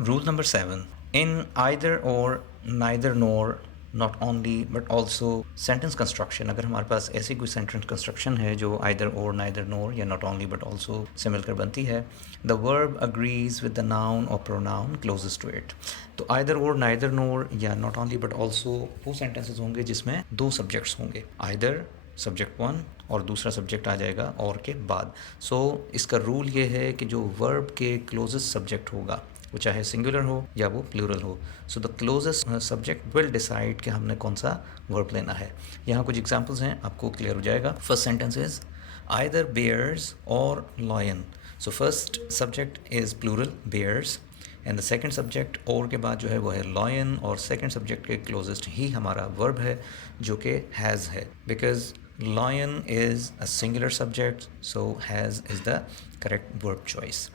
Rule number 7. In either or, neither nor, not only but also sentence construction, अगर हमारे पास ऐसी कोई sentence construction है जो आइदर और, नाइदर नोर या not only but also say मिलकर बनती है, the verb agrees with the noun और प्रोनाउन क्लोजेस्ट टू इट। तो आइदर और, नाइदर नोर या नॉट ओनली बट ऑल्सो वो सेंटेंसेस होंगे जिसमें दो सब्जेक्ट्स होंगे, आइदर सब्जेक्ट वन और दूसरा सब्जेक्ट आ जाएगा और के बाद। सो इसका रूल ये है कि जो वर्ब के क्लोजेस्ट सब्जेक्ट होगा वो चाहे सिंगुलर हो या वो प्लूरल हो, so the closest subject will decide कि हमने कौन सा वर्ब लेना है। यहाँ कुछ एग्जांपल्स हैं, आपको क्लियर हो जाएगा। First sentence is either bears or lion. So first subject is plural bears and the second subject or के बाद जो है वो है लॉयन, और सेकंड सब्जेक्ट के क्लोजेस्ट ही हमारा वर्ब है जो कि हैज़ है, because lion is a singular subject, so has is the correct verb choice.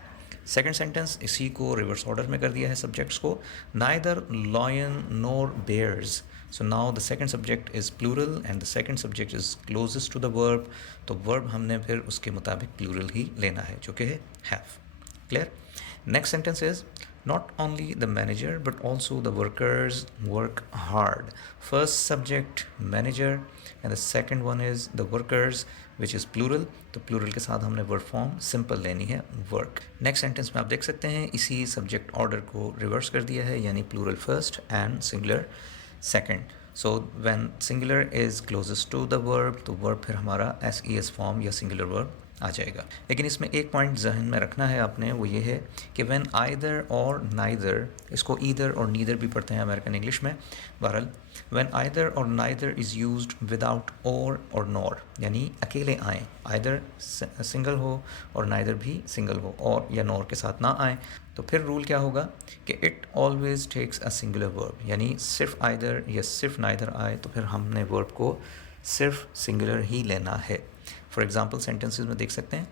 Second sentence इसी को रिवर्स ऑर्डर में कर दिया है सब्जेक्ट्स को, neither lion nor bears. So now the second subject is plural and the second subject is closest to the verb, तो verb हमने फिर उसके मुताबिक प्लूरल ही लेना है जो कि है have. Clear? Next sentence is not only the manager but also the workers work hard. First subject manager and the second one is the workers which is plural, तो plural के साथ हमने verb form simple लेनी है work। next sentence में आप देख सकते हैं इसी subject order को reverse कर दिया है, यानी plural first and singular second। so when singular is closest to the verb तो verb फिर हमारा SES form या singular verb आ जाएगा। लेकिन इसमें एक पॉइंट जहन में रखना है आपने, वो ये है कि व्हेन आइदर और नाइदर, इसको ईदर और नीदर भी पढ़ते हैं अमेरिकन इंग्लिश में, बहरहाल व्हेन आइदर और नाइदर इज़ यूज्ड विदाउट और नॉर, यानी अकेले आएँ, आइदर सिंगल हो और नाइदर भी सिंगल हो और या नॉर के साथ ना आए, तो फिर रूल क्या होगा कि it always takes a singular verb, यानी सिर्फ आइदर या सिर्फ नाइदर आए तो फिर हमने वर्ब को सिर्फ सिंगुलर ही लेना है। फॉर एग्जाम्पल सेंटेंसेस में देख सकते हैं,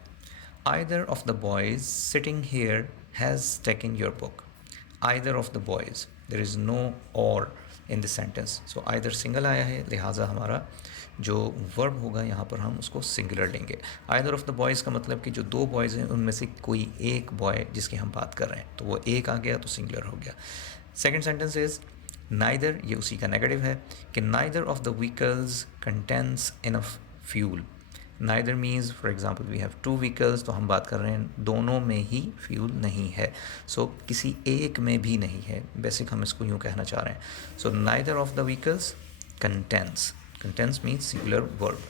either of the boys sitting here has taken your book. Either of the boys, there is no or in this sentence, so either single आया है, लिहाजा हमारा जो वर्ब होगा यहाँ पर हम उसको सिंगुलर लेंगे। आइदर ऑफ द बॉयज़ का मतलब कि जो दो बॉयज़ हैं उनमें से कोई एक बॉय जिसकी हम बात कर रहे हैं, तो वो एक आ गया तो सिंगुलर हो गया। सेकेंड सेंटेंस इज़ नाइदर, ये उसी का नेगेटिव है कि neither of the vehicles contains enough fuel. Neither means for example we have two vehicles, तो हम बात कर रहे हैं दोनों में ही फ्यूल नहीं है, सो किसी एक में भी नहीं है, बेसिक हम इसको यूँ कहना चाह रहे हैं। So neither of the vehicles contains, contains means singular verb.